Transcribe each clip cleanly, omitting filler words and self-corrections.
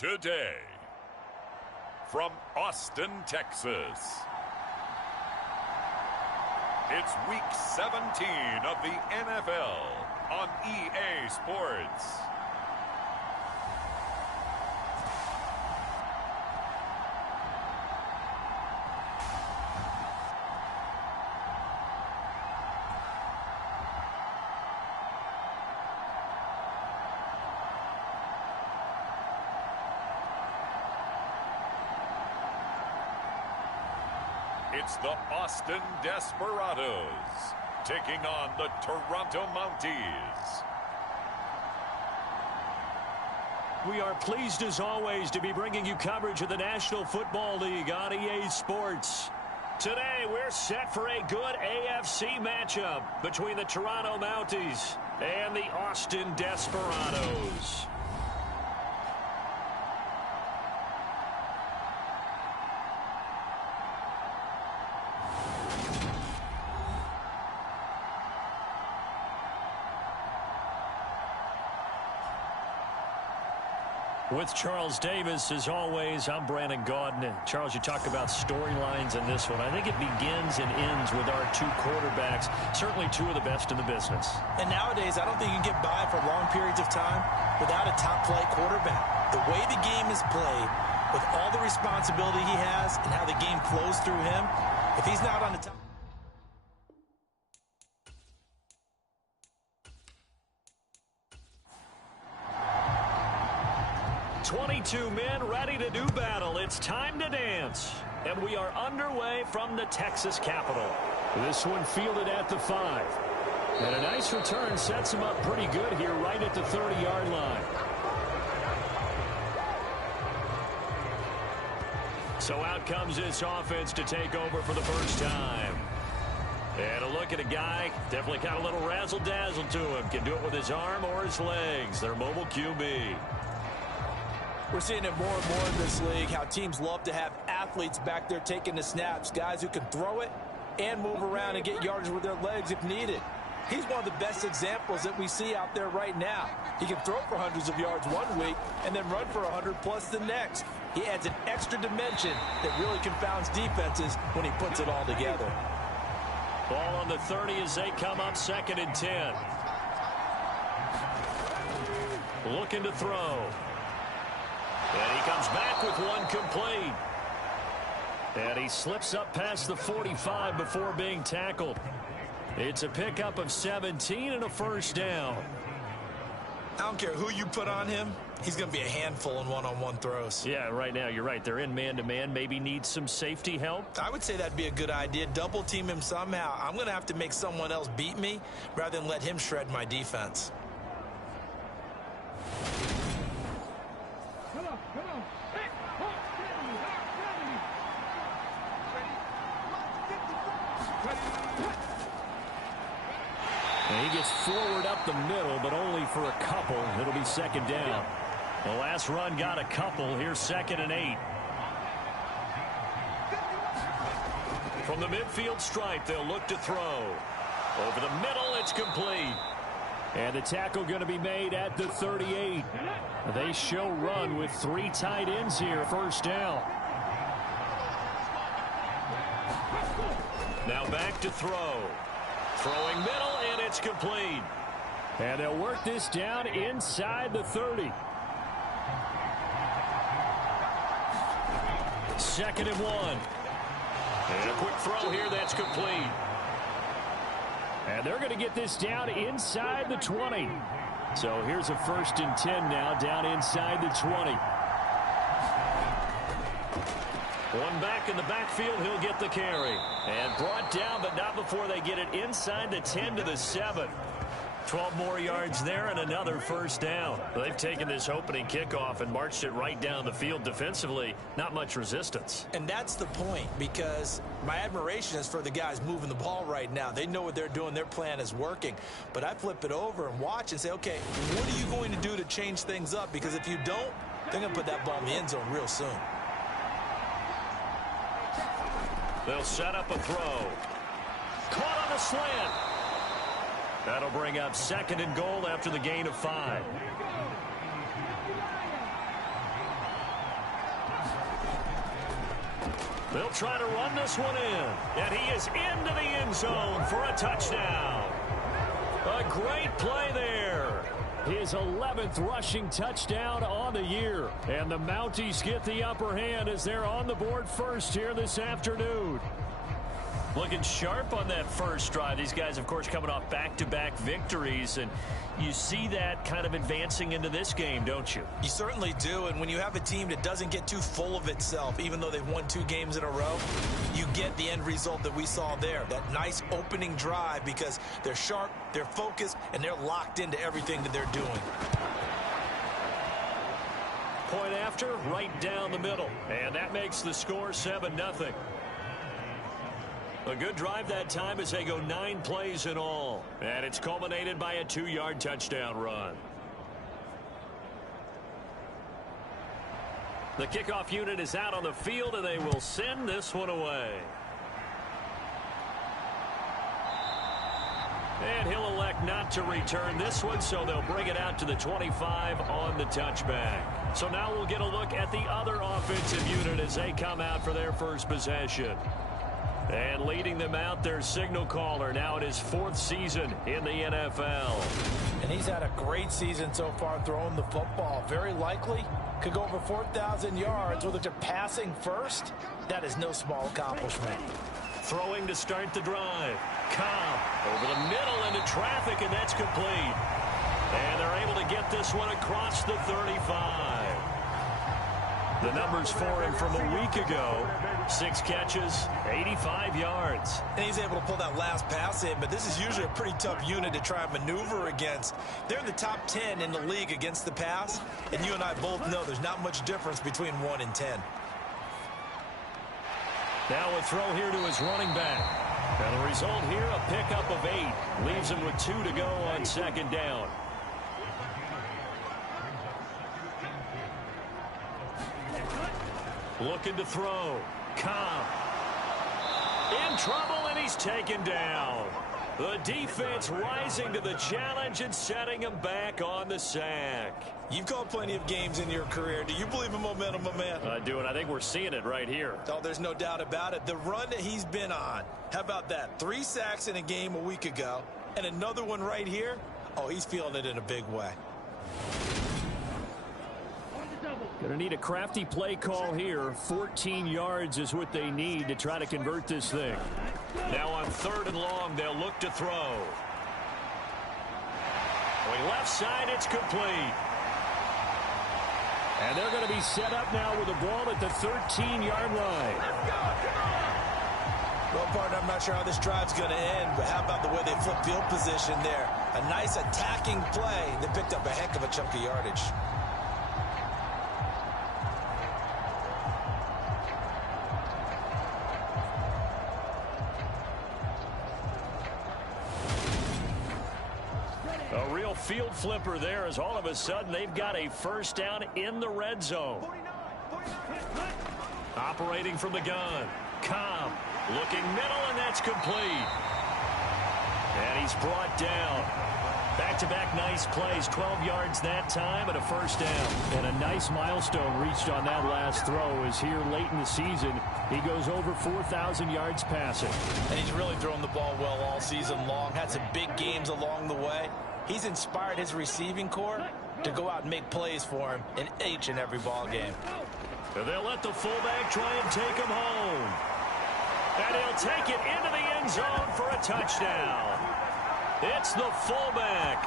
Today, from Austin, Texas, it's Week 17 of the NFL on EA Sports. It's the Austin Desperados taking on the Toronto Mounties. We are pleased as always to be bringing you coverage of the National Football League on EA Sports. Today we're set for a good AFC matchup between the Toronto Mounties and the Austin Desperados. With Charles Davis, as always, I'm Brandon Gaudin. And Charles, you talk about storylines in this one. I think it begins and ends with our two quarterbacks, certainly two of the best in the business. And nowadays, I don't think you can get by for long periods of time without a top-flight quarterback. The way the game is played, with all the responsibility he has and how the game flows through him, if he's not on the top... 22 men ready to do battle. It's time to dance. And we are underway from the Texas Capitol. This one fielded at the 5. And a nice return sets him up pretty good here right at the 30-yard line. So out comes this offense to take over for the first time. And a look at a guy, definitely got a little razzle-dazzle to him. Can do it with his arm or his legs. Their mobile QB. We're seeing it more and more in this league, how teams love to have athletes back there taking the snaps, guys who can throw it and move around and get yardage with their legs if needed. He's one of the best examples that we see out there right now. He can throw for hundreds of yards one week and then run for 100+ the next. He adds an extra dimension that really confounds defenses when he puts it all together. Ball on the 30 as they come up 2nd and 10. Looking to throw. And he comes back with one complete. And he slips up past the 45 before being tackled. It's a pickup of 17 and a first down. I don't care who you put on him. He's going to be a handful in one-on-one throws. Yeah, right now you're right. They're in man-to-man. Maybe need some safety help. I would say that'd be a good idea. Double team him somehow. I'm going to have to make someone else beat me rather than let him shred my defense. And he gets forward up the middle, but only for a couple. It'll be 2nd down. The last run got a couple. Here's 2nd and 8. From the midfield stripe, they'll look to throw. Over the middle, it's complete. And the tackle going to be made at the 38. They show run with 3 tight ends here. First down. Now back to throw. Throwing middle, and it's complete. And they'll work this down inside the 30. 2nd and 1. And a quick throw here that's complete. And they're going to get this down inside the 20. So here's a 1st and 10 now down inside the 20. One back in the backfield, he'll get the carry. And brought down, but not before they get it inside the 10 to the 7. 12 more yards there and another first down. They've taken this opening kickoff and marched it right down the field defensively. Not much resistance. And that's the point, because my admiration is for the guys moving the ball right now. They know what they're doing. Their plan is working. But I flip it over and watch and say, okay, what are you going to do to change things up? Because if you don't, they're going to put that ball in the end zone real soon. They'll set up a throw. Caught on the slant. That'll bring up 2nd and goal after the gain of 5. They'll try to run this one in. And he is into the end zone for a touchdown. A great play there. His 11th rushing touchdown on the year. And the Mounties get the upper hand as they're on the board first here this afternoon. Looking sharp on that first drive. These guys, of course, coming off back-to-back victories. And you see that kind of advancing into this game, don't you? You certainly do. And when you have a team that doesn't get too full of itself, even though they've won 2 games in a row, you get the end result that we saw there. That nice opening drive because they're sharp, they're focused, and they're locked into everything that they're doing. Point after, right down the middle. And that makes the score 7-0. A good drive that time as they go 9 plays in all. And it's culminated by a 2-yard touchdown run. The kickoff unit is out on the field, and they will send this one away. And he'll elect not to return this one, so they'll bring it out to the 25 on the touchback. So now we'll get a look at the other offensive unit as they come out for their first possession. And leading them out, their signal caller, now in his 4th season in the NFL. And he's had a great season so far throwing the football. Very likely could go over 4,000 yards with it passing first. That is no small accomplishment. Throwing to start the drive. Cobb over the middle into traffic, and that's complete. And they're able to get this one across the 35. The numbers for him from a week ago. 6 catches, 85 yards. And he's able to pull that last pass in, but this is usually a pretty tough unit to try and maneuver against. They're in the top 10 in the league against the pass, and you and I both know there's not much difference between 1 and 10. Now a throw here to his running back. And the result here, a pickup of 8. Leaves him with 2 to go on 2nd down. Looking to throw. Cobb in trouble, and he's taken down. The defense rising to the challenge and setting him back on the sack. You've called plenty of games in your career. Do you believe in momentum, my man? I do, and I think we're seeing it right here. Oh, there's no doubt about it. The run that he's been on. How about that? 3 sacks in a game a week ago, and another one right here. Oh, he's feeling it in a big way. Going to need a crafty play call here. 14 yards is what they need to try to convert this thing. Now on 3rd and long, they'll look to throw. Going left side, it's complete. And they're going to be set up now with the ball at the 13-yard line. Well, partner, I'm not sure how this drive's going to end, but how about the way they flip field position there? A nice attacking play. They picked up a heck of a chunk of yardage. A real field flipper there as all of a sudden they've got a first down in the red zone. Operating from the gun. Cobb looking middle, and that's complete. And he's brought down. Back-to-back nice plays. 12 yards that time and a first down. And a nice milestone reached on that last throw as here late in the season he goes over 4,000 yards passing. And he's really thrown the ball well all season long. Had some big games along the way. He's inspired his receiving corps to go out and make plays for him in each and every ball game. And they'll let the fullback try and take him home. And he'll take it into the end zone for a touchdown. It's the fullback.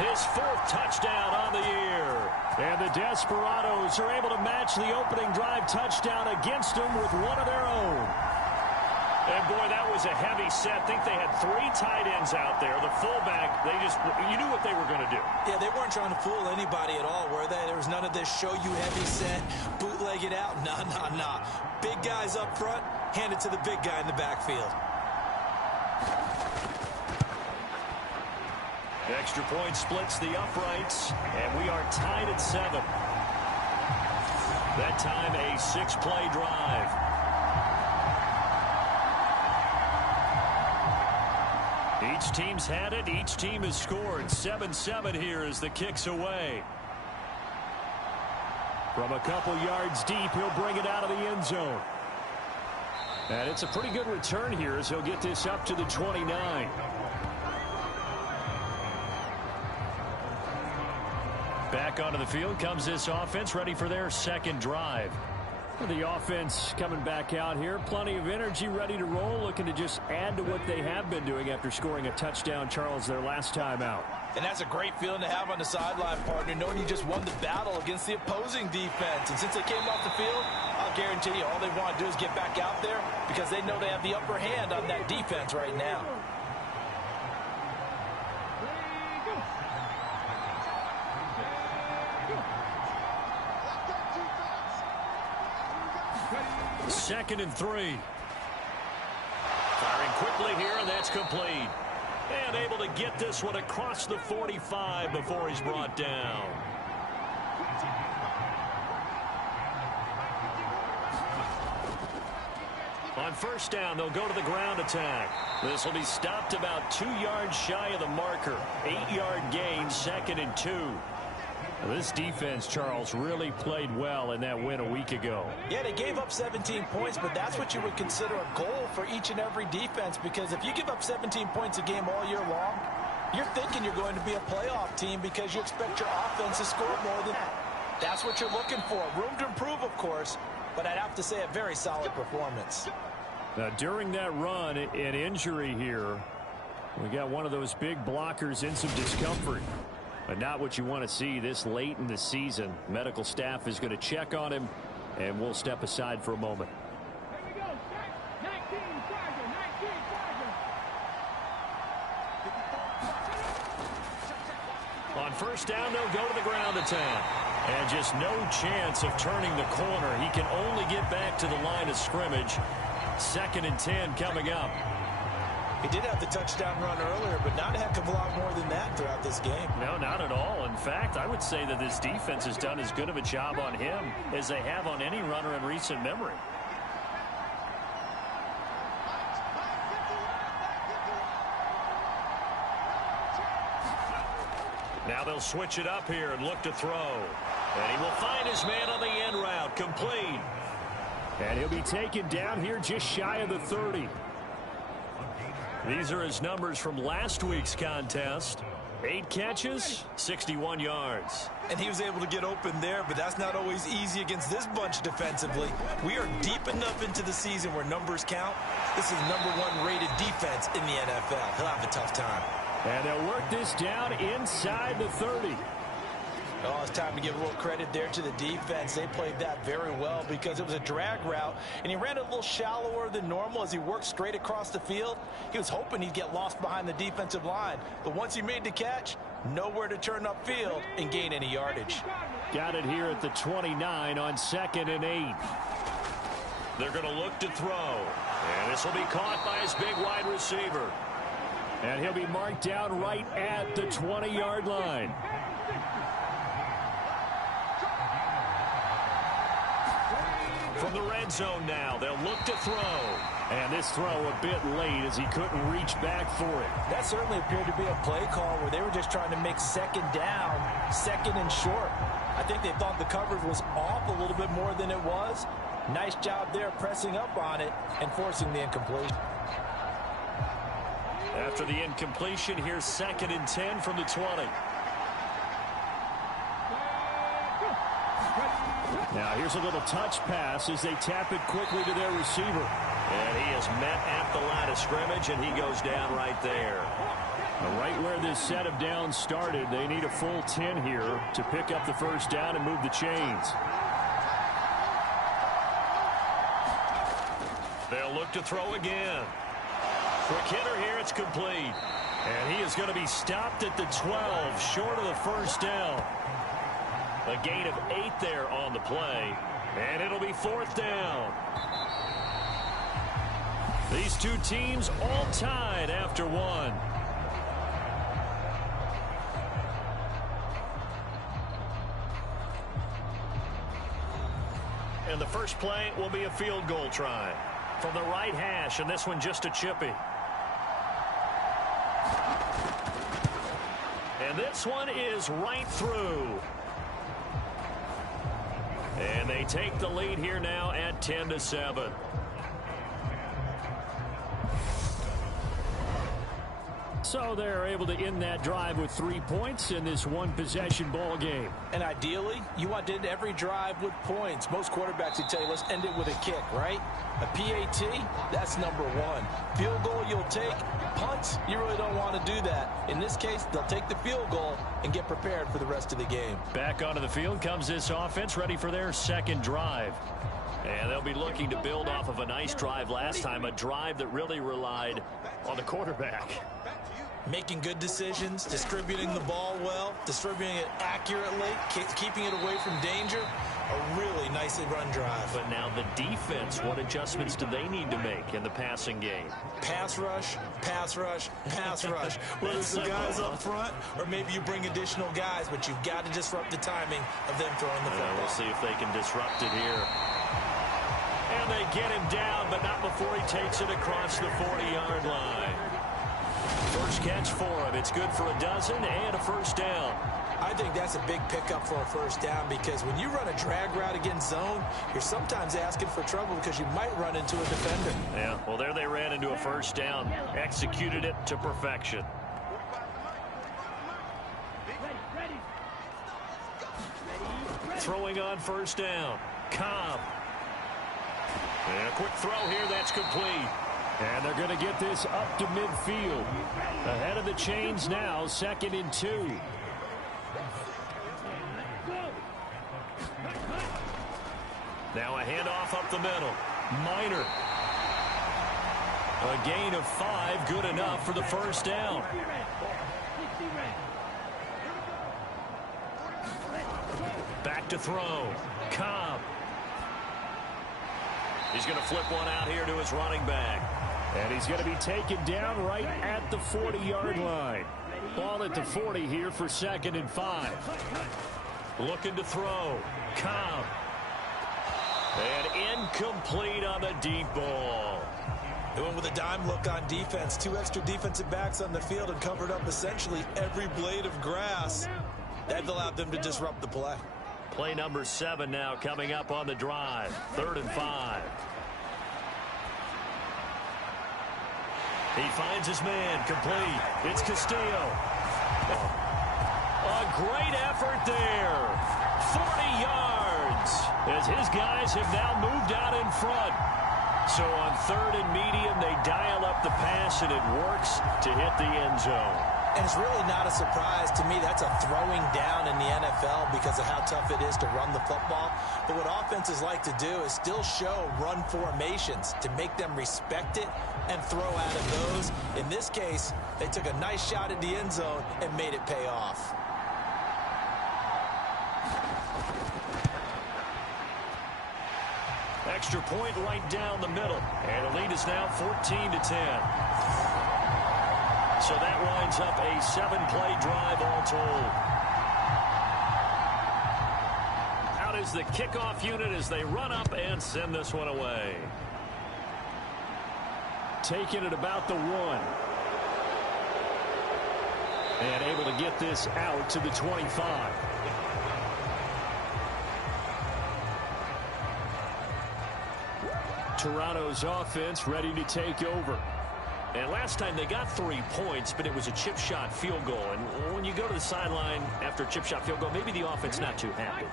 His 4th touchdown on the year. And the Desperados are able to match the opening drive touchdown against them with one of their own. And boy, that was a heavy set. I think they had 3 tight ends out there. The fullback, you knew what they were going to do. Yeah, they weren't trying to fool anybody at all, were they? There was none of this show you heavy set, bootleg it out. Nah. Big guys up front, hand it to the big guy in the backfield. The extra point splits the uprights, and we are tied at 7. That time a 6-play drive. Each team's had it. Each team has scored. 7-7 here as the kick's away. From a couple yards deep, he'll bring it out of the end zone. And it's a pretty good return here as he'll get this up to the 29. Back onto the field comes this offense, ready for their second drive. The offense coming back out here, plenty of energy, ready to roll, looking to just add to what they have been doing after scoring a touchdown, Charles, their last time out. And that's a great feeling to have on the sideline, partner, knowing you just won the battle against the opposing defense. And since they came off the field, I'll guarantee you all they want to do is get back out there because they know they have the upper hand on that defense right now. Second and 3. Firing quickly here, and that's complete. And able to get this one across the 45 before he's brought down. On first down, they'll go to the ground attack. This will be stopped about 2 yards shy of the marker. 8-yard gain, second and 2. This defense, Charles, really played well in that win a week ago. Yeah, they gave up 17 points, but that's what you would consider a goal for each and every defense, because if you give up 17 points a game all year long, you're thinking you're going to be a playoff team because you expect your offense to score more than that. That's what you're looking for. Room to improve, of course, but I'd have to say a very solid performance. Now, during that run, an injury here, we got one of those big blockers in some discomfort. But not what you want to see this late in the season. Medical staff is going to check on him, and we'll step aside for a moment. On first down, they'll go to the ground attack. And just no chance of turning the corner. He can only get back to the line of scrimmage. Second and 10 coming up. He did have the touchdown run earlier, but not a heck of a lot more than that throughout this game. No, not at all. In fact, I would say that this defense has done as good of a job on him as they have on any runner in recent memory. Now they'll switch it up here and look to throw. And he will find his man on the end route, complete. And he'll be taken down here just shy of the 30. These are his numbers from last week's contest. 8 catches, 61 yards. And he was able to get open there, but that's not always easy against this bunch defensively. We are deep enough into the season where numbers count. This is #1 rated defense in the NFL. He'll have a tough time. And they'll work this down inside the 30. Oh, it's time to give a little credit there to the defense. They played that very well because it was a drag route, and he ran a little shallower than normal as he worked straight across the field. He was hoping he'd get lost behind the defensive line, but once he made the catch, nowhere to turn upfield and gain any yardage. Got it here at the 29 on 2nd and 8. They're going to look to throw, and this will be caught by his big wide receiver. And he'll be marked down right at the 20-yard line. From the red zone now, they'll look to throw. And this throw a bit late as he couldn't reach back for it. That certainly appeared to be a play call where they were just trying to make second down, second and short. I think they thought the coverage was off a little bit more than it was. Nice job there pressing up on it and forcing the incompletion. After the incompletion, here's 2nd and 10 from the 20. Now here's a little touch pass as they tap it quickly to their receiver. And he is met at the line of scrimmage, and he goes down right there. Now, right where this set of downs started, they need a full 10 here to pick up the first down and move the chains. They'll look to throw again. Quick hitter here, it's complete. And he is going to be stopped at the 12, short of the first down. A gain of 8 there on the play, and it'll be 4th down. These two teams all tied after 1. And the first play will be a field goal try from the right hash, and this one just a chippy. And this one is right through. And they take the lead here now at 10-7. So they're able to end that drive with 3 points in this one-possession ball game. And ideally, you want to end every drive with points. Most quarterbacks would tell you, let's end it with a kick, right? A PAT, that's number one. Field goal you'll take. Punts, you really don't want to do that. In this case, they'll take the field goal and get prepared for the rest of the game. Back onto the field comes this offense, ready for their second drive. And they'll be looking to build off of a nice drive last time, a drive that really relied on the quarterback. Making good decisions, distributing the ball well, distributing it accurately, keeping it away from danger. A really nicely run drive. But now the defense, what adjustments do they need to make in the passing game? Pass rush, pass rush, pass rush. Whether it's the guys up front or maybe you bring additional guys, but you've got to disrupt the timing of them throwing the football. We'll see if they can disrupt it here. And they get him down, but not before he takes it across the 40-yard line. First catch for him. It's good for a dozen and a first down. I think that's a big pickup for a first down because when you run a drag route against zone, you're sometimes asking for trouble because you might run into a defender. Yeah, well, there they ran into a first down. Executed it to perfection. Throwing on first down. Cobb. And a quick throw here. That's complete. And they're going to get this up to midfield. Ahead of the chains now, 2nd and 2. Now a handoff up the middle. Minor. A gain of 5, good enough for the first down. Back to throw. Cobb. He's going to flip one out here to his running back. And he's going to be taken down right at the 40-yard line. Ball at the 40 here for 2nd and 5. Looking to throw. Cobb. And incomplete on the deep ball. They went with a dime look on defense. 2 extra defensive backs on the field and covered up essentially every blade of grass. That allowed them to disrupt the play. Play number 7 now coming up on the drive. 3rd and 5. He finds his man, complete. It's Castillo. A great effort there. 40 yards as his guys have now moved out in front. So on 3rd and medium, they dial up the pass, and it works to hit the end zone. And it's really not a surprise to me. That's a throwing down in the NFL because of how tough it is to run the football. But what offenses like to do is still show run formations to make them respect it and throw out of those. In this case, they took a nice shot at the end zone and made it pay off. Extra point right down the middle. And the lead is now 14-10. So that winds up a 7-play drive all told. Out is the kickoff unit as they run up and send this one away. Taking it about the 1. And able to get this out to the 25. Toronto's offense ready to take over. And last time they got 3 points, but it was a chip shot field goal. And when you go to the sideline after a chip shot field goal, maybe the offense not too happy.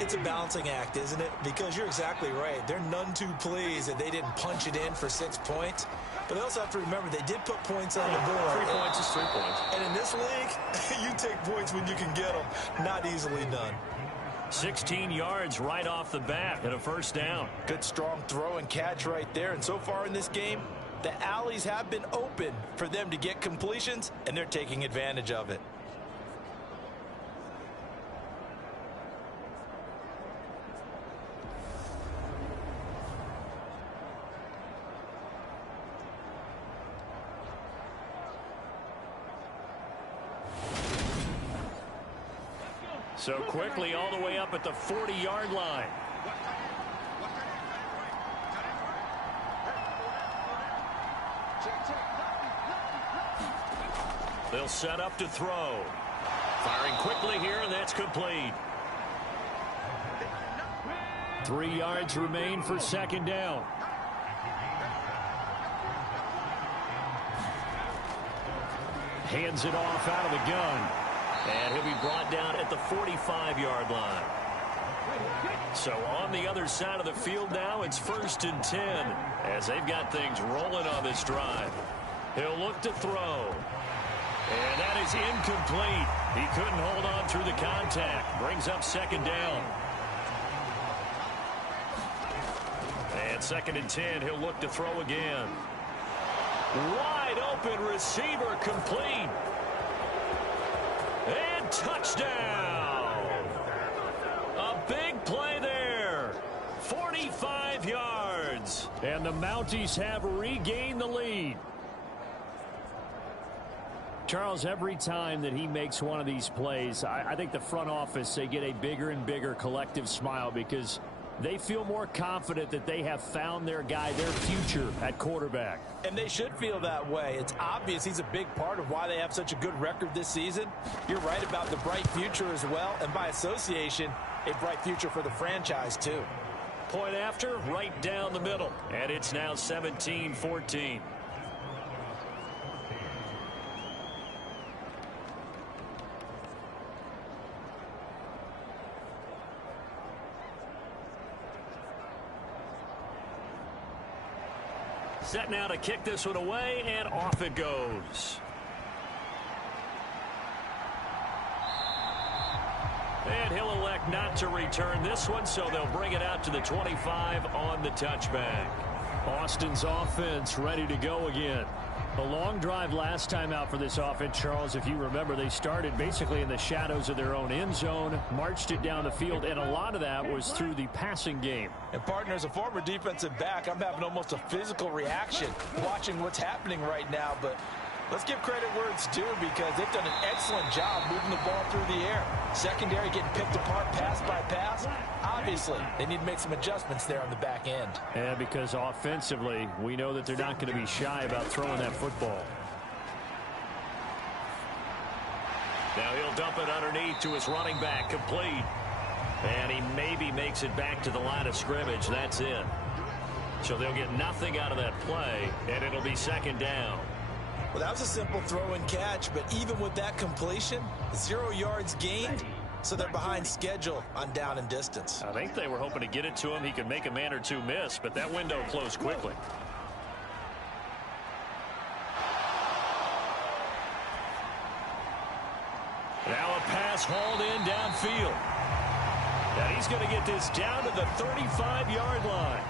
It's a balancing act, isn't it? Because you're exactly right. They're none too pleased that they didn't punch it in for 6 points. But they also have to remember they did put points on the board. 3 points is 3 points. And in this league, you take points when you can get them. Not easily done. 16 yards right off the bat and a first down. Good strong throw and catch right there. And so far in this game, the alleys have been open for them to get completions, and they're taking advantage of it. So quickly all the way up at the 40-yard line. They'll set up to throw. Firing quickly here, and that's complete. 3 yards remain for 2nd down. Hands it off out of the gun. And he'll be brought down at the 45-yard line. So on the other side of the field now, it's 1st and 10 as they've got things rolling on this drive. He'll look to throw. And that is incomplete. He couldn't hold on through the contact. Brings up 2nd down. And 2nd and 10, he'll look to throw again. Wide open receiver, complete. And touchdown. A big play there. 45 yards. And the Mounties have regained the lead. Charles, every time that he makes one of these plays, I think the front office, they get a bigger and bigger collective smile because they feel more confident that they have found their guy, their future at quarterback. And they should feel that way. It's obvious he's a big part of why they have such a good record this season. You're right about the bright future as well, and by association, a bright future for the franchise too. Point after, right down the middle, and it's now 17-14. Set now to kick this one away, and off it goes. And he'll elect not to return this one, so they'll bring it out to the 25 on the touchback. Austin's offense ready to go again. A long drive last time out for this offense, Charles. If you remember, they started basically in the shadows of their own end zone, marched it down the field, and a lot of that was through the passing game. And, partner, as a former defensive back, I'm having almost a physical reaction watching what's happening right now. But let's give credit where it's due because they've done an excellent job moving the ball through the air. Secondary getting picked apart pass by pass. Obviously, they need to make some adjustments there on the back end. And because offensively, we know that they're not going to be shy about throwing that football. Now he'll dump it underneath to his running back, complete. And he maybe makes it back to the line of scrimmage. That's it. So they'll get nothing out of that play, and it'll be 2nd down. Well, that was a simple throw and catch, but even with that completion, 0 yards gained, so they're behind schedule on down and distance. I think they were hoping to get it to him. He could make a man or two miss, but that window closed quickly. Now a pass hauled in downfield. And he's going to get this down to the 35-yard line.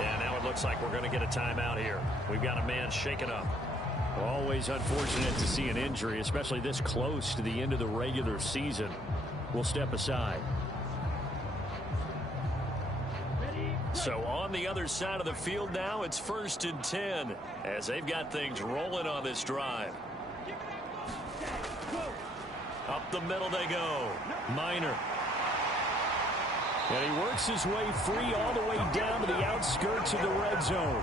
And now it looks like we're going to get a timeout here. We've got a man shaken up. Always unfortunate to see an injury, especially this close to the end of the regular season. We'll step aside. So on the other side of the field now, it's 1st and 10 as they've got things rolling on this drive. Up the middle they go. Minor. And he works his way free all the way down to the outskirts of the red zone.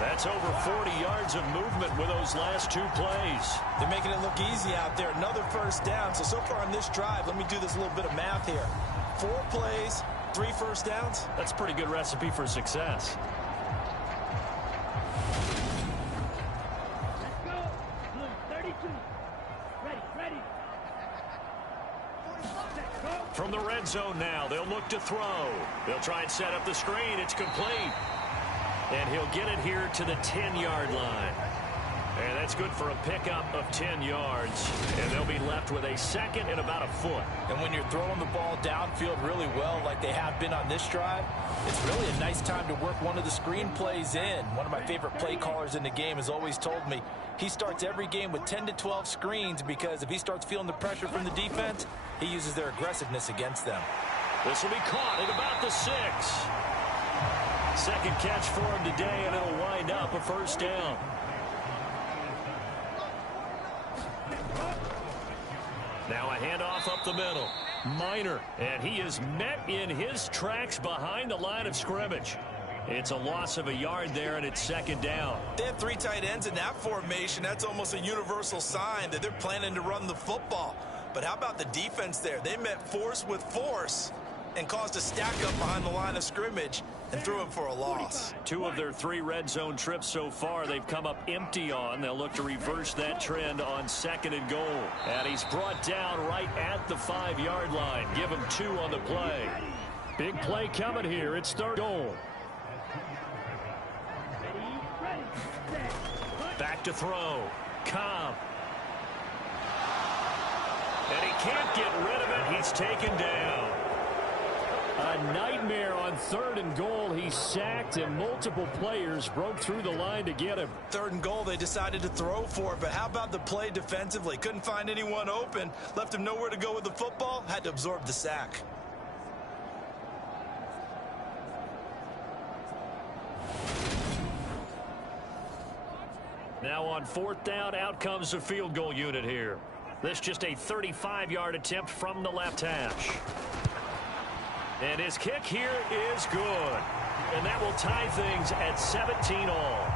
That's over 40 yards of movement with those last 2 plays. They're making it look easy out there. Another 1st down. So far on this drive, let me do this little bit of math here. 4 plays, 3 first downs. That's a pretty good recipe for success. From the red zone now, they'll look to throw. They'll try and set up the screen. It's complete. And he'll get it here to the 10-yard line. And that's good for a pickup of 10 yards. And they'll be left with a 2nd and about a foot. And when you're throwing the ball downfield really well like they have been on this drive, it's really a nice time to work one of the screen plays in. One of my favorite play callers in the game has always told me he starts every game with 10 to 12 screens because if he starts feeling the pressure from the defense, he uses their aggressiveness against them. This will be caught at about the 6. 2nd catch for him today, and it'll wind up a 1st down. Now a handoff up the middle. Minor, and he is met in his tracks behind the line of scrimmage. It's a loss of a yard there, and it's 2nd down. They have 3 tight ends in that formation. That's almost a universal sign that they're planning to run the football. But how about the defense there? They met force with force and caused a stack up behind the line of scrimmage. and threw him for a loss. 2 of their 3 red zone trips so far they've come up empty on. They'll look to reverse that trend on 2nd and goal. And he's brought down right at the 5-yard line. Give him 2 on the play. Big play coming here. It's 3rd goal. Back to throw. Cobb. And he can't get rid of it. He's taken down. A nightmare on 3rd and goal. He's sacked, and multiple players broke through the line to get him. 3rd and goal, they decided to throw for it, but how about the play defensively? Couldn't find anyone open. Left him nowhere to go with the football. Had to absorb the sack. Now on 4th down, out comes the field goal unit here. This just a 35-yard attempt from the left hash. And his kick here is good. And that will tie things at 17 all.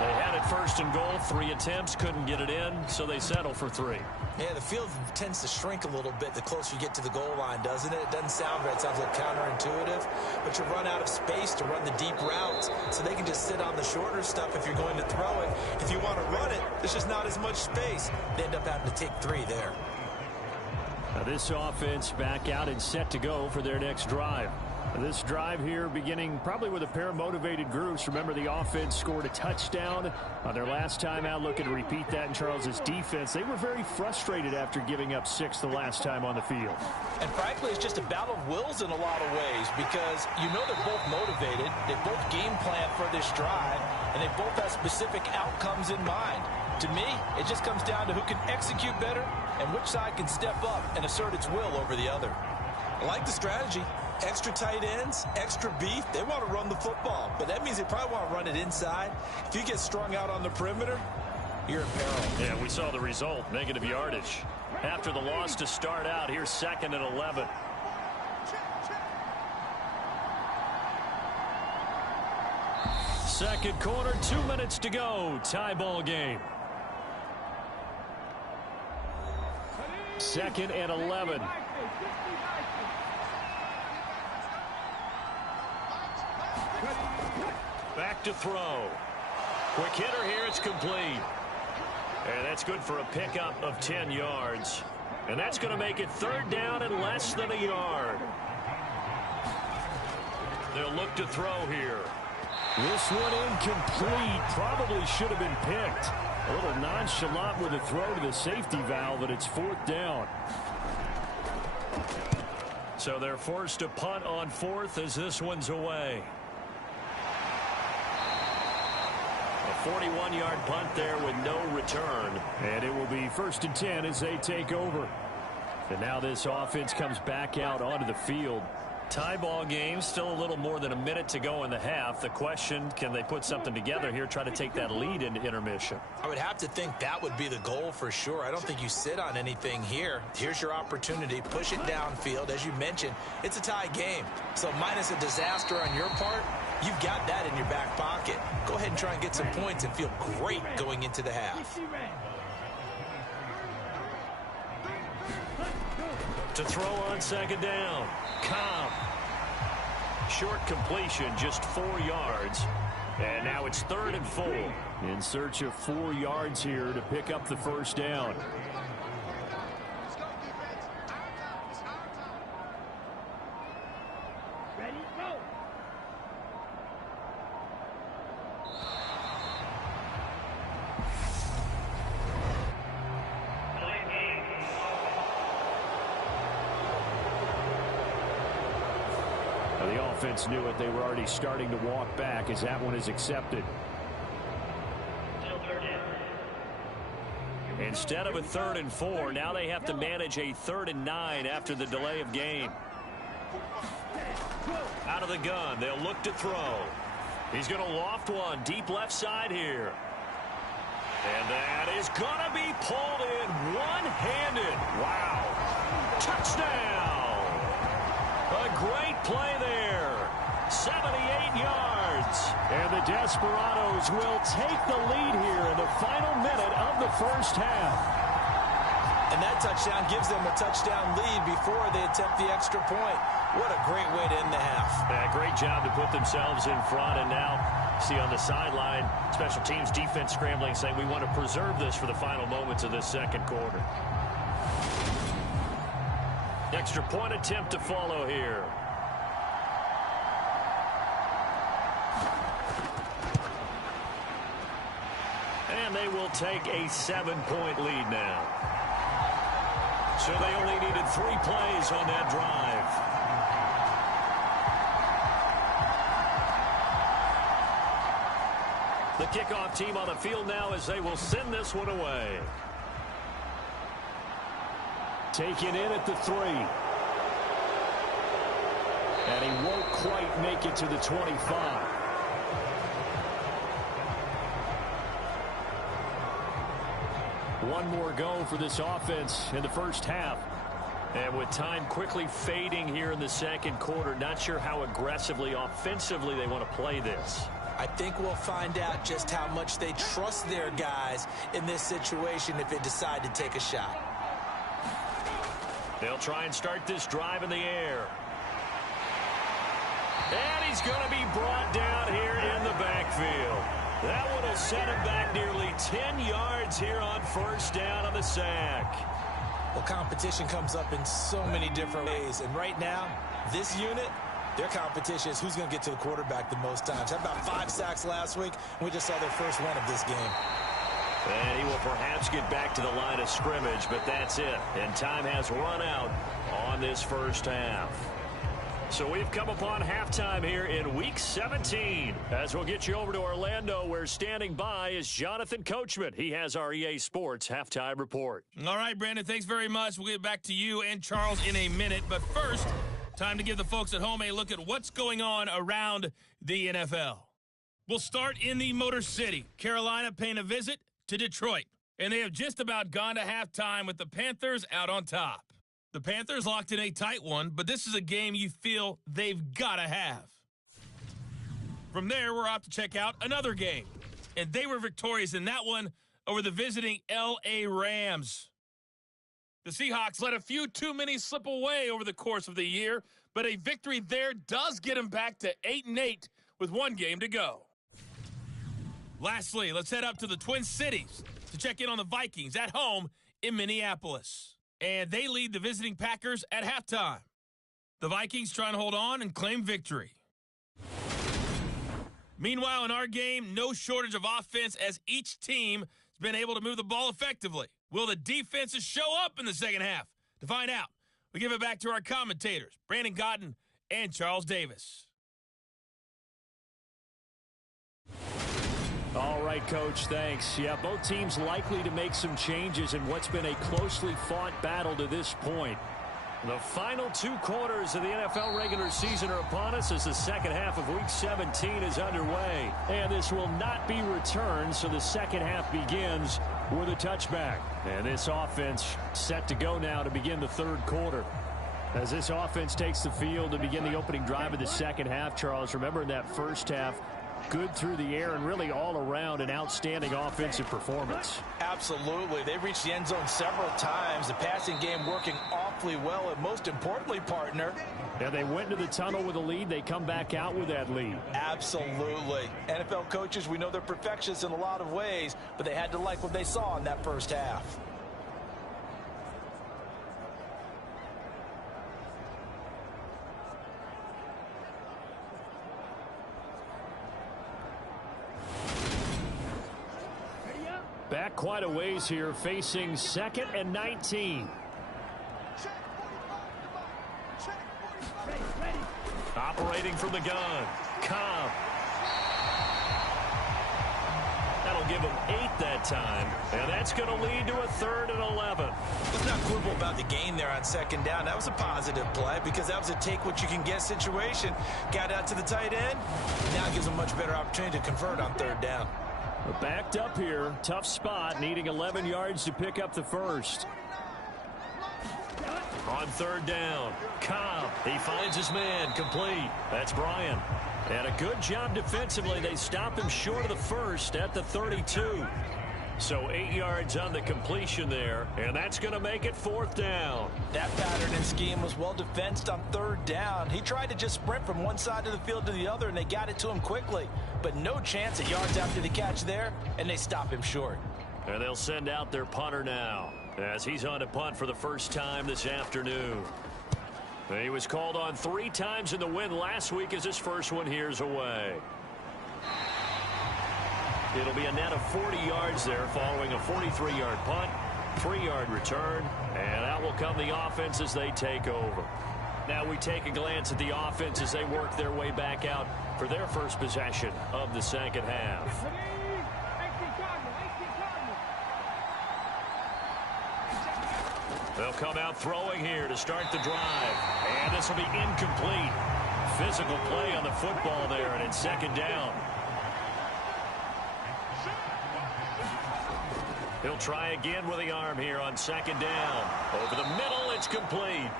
They had it 1st and goal, 3 attempts, couldn't get it in, so they settle for 3. Yeah, the field tends to shrink a little bit the closer you get to the goal line, doesn't it? It doesn't sound right. It sounds like counterintuitive. But you run out of space to run the deep routes, so they can just sit on the shorter stuff if you're going to throw it. If you want to run it, there's just not as much space. They end up having to take 3 there. Now this offense back out and set to go for their next drive. This drive here beginning probably with a pair of motivated groups. Remember, the offense scored a touchdown on their last time out. Looking to repeat that in Charles's defense. They were very frustrated after giving up 6 the last time on the field. And frankly, it's just a battle of wills in a lot of ways, because you know they're both motivated. They both game plan for this drive, and they both have specific outcomes in mind. To me, it just comes down to who can execute better and which side can step up and assert its will over the other. I like the strategy. Extra tight ends, extra beef. They want to run the football, but that means they probably want to run it inside. If you get strung out on the perimeter, you're in peril. Yeah, we saw the result, negative yardage. After the loss to start out, here's 2nd and 11. Second quarter, 2 minutes to go. Tie ball game. 2nd and 11. Back to throw. Quick hitter here. It's complete. And that's good for a pickup of 10 yards. And that's going to make it 3rd down and less than a yard. They'll look to throw here. This one incomplete. Probably should have been picked. A little nonchalant with a throw to the safety valve, and it's 4th down. So they're forced to punt on 4th as this one's away. A 41-yard punt there with no return. And it will be 1st and 10 as they take over. And now this offense comes back out onto the field. Tie ball game, still a little more than a minute to go in the half. The question, can they put something together here, try to take that lead into intermission? I would have to think that would be the goal for sure. I don't think you sit on anything here. Here's your opportunity. Push it downfield. As you mentioned, it's a tie game. So minus a disaster on your part, you've got that in your back pocket. Go ahead and try and get some points and feel great going into the half. To throw on 2nd down. Cobb. Short completion, just 4 yards. And now it's 3rd and 4. In search of 4 yards here to pick up the 1st down. The offense knew it. They were already starting to walk back as that one is accepted. Instead of a 3rd and 4, now they have to manage a 3rd and 9 after the delay of game. Out of the gun, they'll look to throw. He's going to loft one deep left side here. And that is going to be pulled in one-handed. Wow. Touchdown. A great play there. 78 yards. And the Desperados will take the lead here in the final minute of the 1st half. And that touchdown gives them a touchdown lead before they attempt the extra point. What a great way to end the half. Yeah, great job to put themselves in front. And now, see on the sideline, special teams defense scrambling, saying we want to preserve this for the final moments of this second quarter. Extra point attempt to follow here. And they will take a 7-point lead now. So they only needed 3 plays on that drive. The kickoff team on the field now as they will send this one away. Taken in at the 3. And he won't quite make it to the 25. One more go for this offense in the first half. And with time quickly fading here in the second quarter, not sure how aggressively, offensively they want to play this. I think we'll find out just how much they trust their guys in this situation if they decide to take a shot. They'll try and start this drive in the air. And he's going to be brought down here in the backfield. That one will set him back nearly 10 yards here on first down on the sack. Well, competition comes up in so many different ways. And right now, this unit, their competition is who's going to get to the quarterback the most times. Had about 5 sacks last week, and we just saw their first win of this game. And he will perhaps get back to the line of scrimmage, but that's it. And time has run out on this first half. So we've come upon halftime here in Week 17. As we'll get you over to Orlando, where standing by is Jonathan Coachman. He has our EA Sports Halftime Report. All right, Brandon, thanks very much. We'll get back to you and Charles in a minute. But first, time to give the folks at home a look at what's going on around the NFL. We'll start in the Motor City. Carolina paying a visit to Detroit. And they have just about gone to halftime with the Panthers out on top. The Panthers locked in a tight one, but this is a game you feel they've got to have. From there, we're off to check out another game. And they were victorious in that one over the visiting L.A. Rams. The Seahawks let a few too many slip away over the course of the year, but a victory there does get them back to 8-8 with one game to go. Lastly, let's head up to the Twin Cities to check in on the Vikings at home in Minneapolis. And they lead the visiting Packers at halftime. The Vikings trying to hold on and claim victory. Meanwhile, in our game, no shortage of offense as each team has been able to move the ball effectively. Will the defenses show up in the second half? To find out, we give it back to our commentators, Brandon Godden and Charles Davis. All right, Coach, thanks. Yeah, both teams likely to make some changes in what's been a closely fought battle to this point. The final 2 quarters of the NFL regular season are upon us as the second half of Week 17 is underway. And this will not be returned, so the second half begins with a touchback. And this offense set to go now to begin the third quarter. As this offense takes the field to begin the opening drive of the second half, Charles, remember in that first half, good through the air and really all around an outstanding offensive performance. Absolutely. They reached the end zone several times. The passing game working awfully well, and most importantly, partner. And they went into the tunnel with a lead. They come back out with that lead. Absolutely. NFL coaches, we know they're perfectionists in a lot of ways, but they had to like what they saw in that first half. Back quite a ways here, facing 2nd and 19. Operating from the gun. Cobb. That'll give him 8 that time. And that's going to lead to a 3rd and 11. Let's not quibble about the gain there on second down. That was a positive play because that was a take-what-you-can-get situation. Got out to the tight end. Now it gives them a much better opportunity to convert on 3rd down. Backed up here. Tough spot. Needing 11 yards to pick up the first. On 3rd down. Cobb. He finds his man. Complete. That's Bryan. And a good job defensively. They stop him short of the first at the 32. So 8 yards on the completion there, and that's going to make it 4th down. That pattern and scheme was well defensed on 3rd down. He tried to just sprint from one side of the field to the other, and they got it to him quickly. But no chance at yards after the catch there, and they stop him short. And they'll send out their punter now, as he's on to punt for the first time this afternoon. He was called on 3 times in the win last week as his first one here's away. It'll be a net of 40 yards there following a 43-yard punt, 3-yard return, and out will come the offense as they take over. Now we take a glance at the offense as they work their way back out for their first possession of the second half. They'll come out throwing here to start the drive, and this will be incomplete. Physical play on the football there, and it's 2nd down. He'll try again with the arm here on 2nd down. Over the middle, it's complete.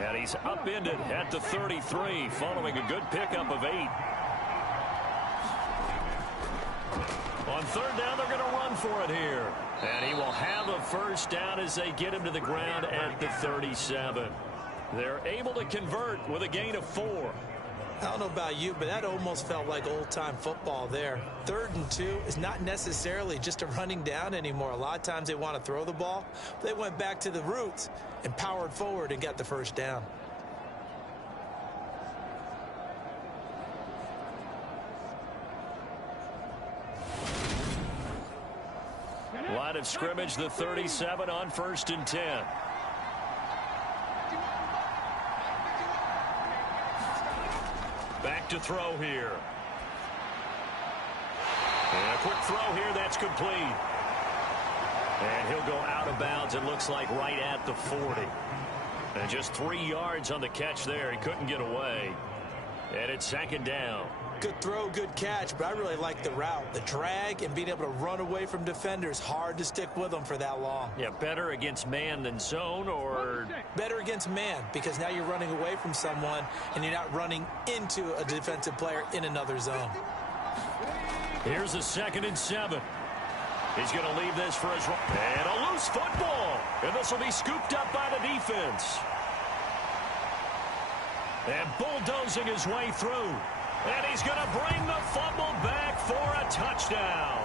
And he's upended at the 33 following a good pickup of 8. On 3rd down, they're going to run for it here. And he will have a 1st down as they get him to the ground at the 37. They're able to convert with a gain of 4. I don't know about you, but that almost felt like old-time football there. 3rd and 2 is not necessarily just a running down anymore. A lot of times they want to throw the ball. They went back to the roots and powered forward and got the 1st down. Line of scrimmage, the 37 on 1st and 10. Back to throw here. And a quick throw here, that's complete. And he'll go out of bounds, it looks like right at the 40. And just 3 yards on the catch there. He couldn't get away. And it's 2nd down. Good throw, good catch, but I really like the route. The drag and being able to run away from defenders. Hard to stick with them for that long. Yeah, better against man than zone, or? Better against man, because now you're running away from someone and you're not running into a defensive player in another zone. Here's a 2nd and 7. He's going to leave this for his run. And a loose football. And this will be scooped up by the defense. And bulldozing his way through. And he's going to bring the fumble back for a touchdown.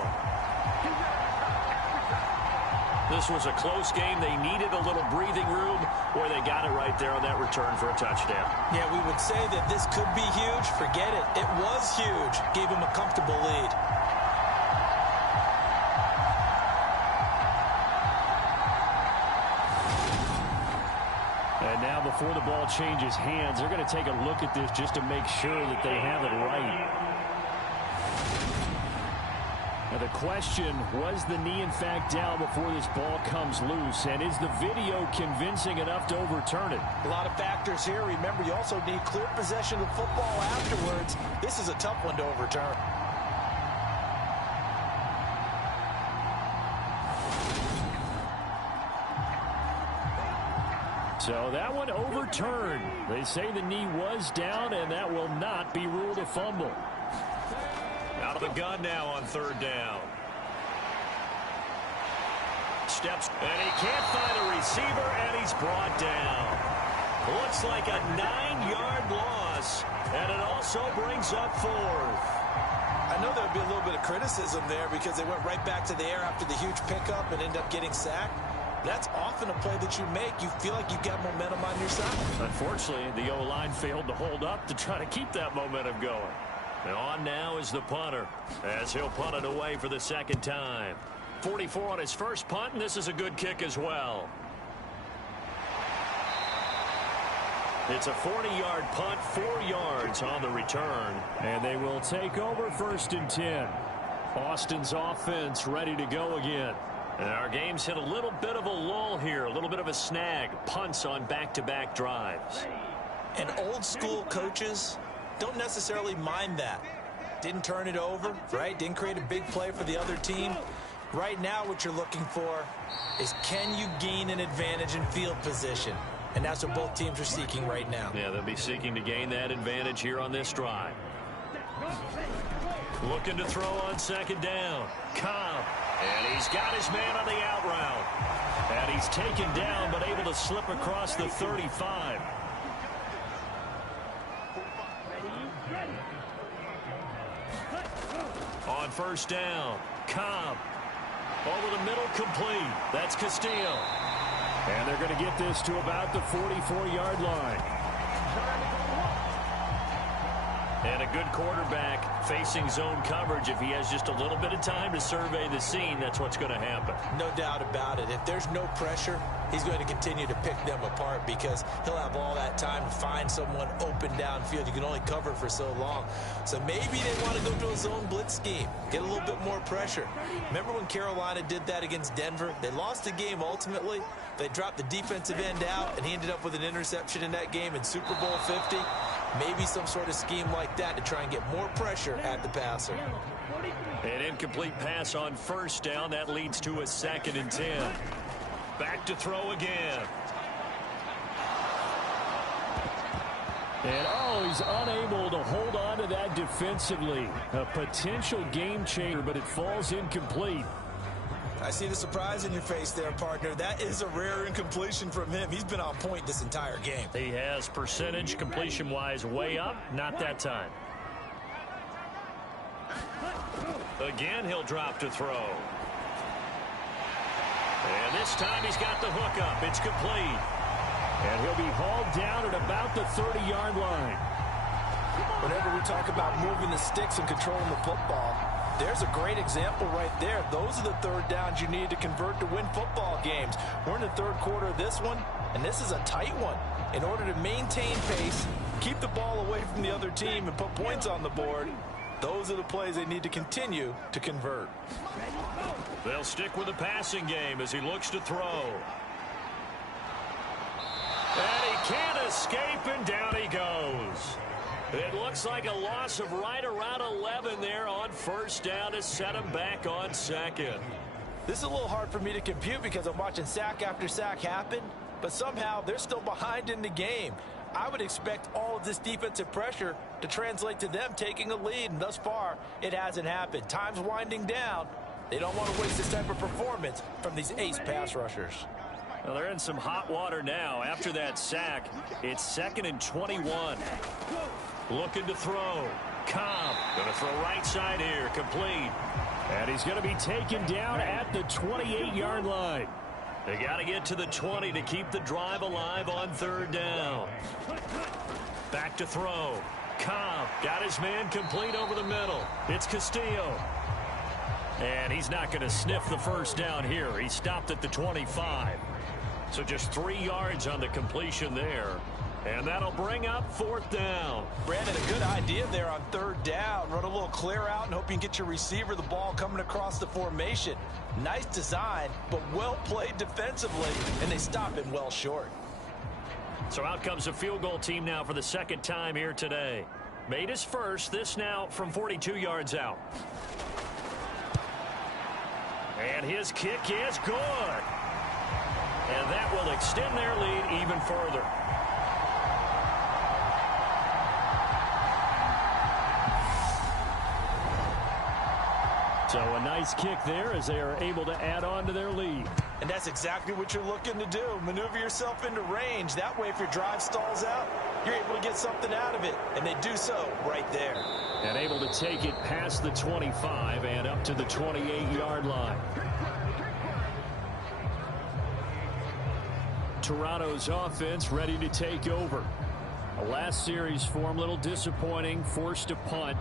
This was a close game. They needed a little breathing room, where they got it right there on that return for a touchdown. Yeah, we would say that this could be huge. Forget it. It was huge. Gave him a comfortable lead. And now before the ball changes hands, they're going to take a look at this just to make sure that they have it right. Now the question, was the knee in fact down before this ball comes loose? And is the video convincing enough to overturn it? A lot of factors here. Remember, you also need clear possession of football afterwards. This is a tough one to overturn. So that one overturned. They say the knee was down, and that will not be ruled a fumble. Out of the gun now on 3rd down. Steps, and he can't find a receiver, and he's brought down. Looks like a 9-yard loss, and it also brings up 4th. I know there would be a little bit of criticism there because they went right back to the air after the huge pickup and ended up getting sacked. That's often a play that you make. You feel like you've got momentum on your side. Unfortunately, the O-line failed to hold up to try to keep that momentum going. And on now is the punter, as he'll punt it away for the 2nd time. 44 on his first punt, and this is a good kick as well. It's a 40-yard punt, 4 yards on the return. And they will take over 1st and 10. Austin's offense ready to go again. And our game's hit a little bit of a lull here, a little bit of a snag. Punts on back-to-back drives. And old school coaches don't necessarily mind that. Didn't turn it over, right? Didn't create a big play for the other team. Right now what you're looking for is, can you gain an advantage in field position? And that's what both teams are seeking right now. Yeah, they'll be seeking to gain that advantage here on this drive. Looking to throw on second down. Cobb. And he's got his man on the out route. And he's taken down but able to slip across the 35. On first down, Cobb. Over the middle, complete. That's Castillo. And they're going to get this to about the 44-yard line. And a good quarterback facing zone coverage. If he has just a little bit of time to survey the scene, that's what's going to happen. No doubt about it. If there's no pressure, he's going to continue to pick them apart because he'll have all that time to find someone open downfield. You can only cover for so long. So maybe they want to go to a zone blitz scheme, get a little bit more pressure. Remember when Carolina did that against Denver? They lost the game ultimately. They dropped the defensive end out, and he ended up with an interception in that game in Super Bowl 50. Maybe some sort of scheme like that to try and get more pressure at the passer. An incomplete pass on first down. That leads to a 2nd and 10. Back to throw again. And, he's unable to hold on to that defensively. A potential game changer, but it falls incomplete. I see the surprise in your face there, partner. That is a rare incompletion from him. He's been on point this entire game. He has percentage completion-wise way up. Not that time. Again, he'll drop to throw. And this time he's got the hook up. It's complete. And he'll be hauled down at about the 30-yard line. Whenever we talk about moving the sticks and controlling the football, there's a great example right there. Those are the third downs you need to convert to win football games. We're in the third quarter of this one, and this is a tight one. In order to maintain pace, keep the ball away from the other team, and put points on the board, those are the plays they need to continue to convert. They'll stick with the passing game as he looks to throw. And he can't escape, and down he goes. It looks like a loss of right around 11 there on first down to set him back on second. This is a little hard for me to compute because I'm watching sack after sack happen, but somehow they're still behind in the game. I would expect all of this defensive pressure to translate to them taking a lead, and thus far, it hasn't happened. Time's winding down. They don't want to waste this type of performance from these ace pass rushers. Well, they're in some hot water now. After that sack, it's 2nd and 21. Looking to throw. Cobb going to throw right side here. Complete. And he's going to be taken down at the 28-yard line. They got to get to the 20 to keep the drive alive on third down. Back to throw. Cobb got his man complete over the middle. It's Castillo. And he's not going to sniff the first down here. He stopped at the 25. So just 3 yards on the completion there. And that'll bring up 4th down. Brandon, a good idea there on third down. Run a little clear out and hope you can get your receiver the ball coming across the formation. Nice design, but well played defensively, and they stop him well short. So out comes a field goal team now for the 2nd time here today. Made his first, this now from 42 yards out. And his kick is good. And that will extend their lead even further. So a nice kick there as they are able to add on to their lead. And that's exactly what you're looking to do. Maneuver yourself into range. That way, if your drive stalls out, you're able to get something out of it. And they do so right there. And able to take it past the 25 and up to the 28-yard line. Toronto's offense ready to take over. The last series form a little disappointing, forced to punt.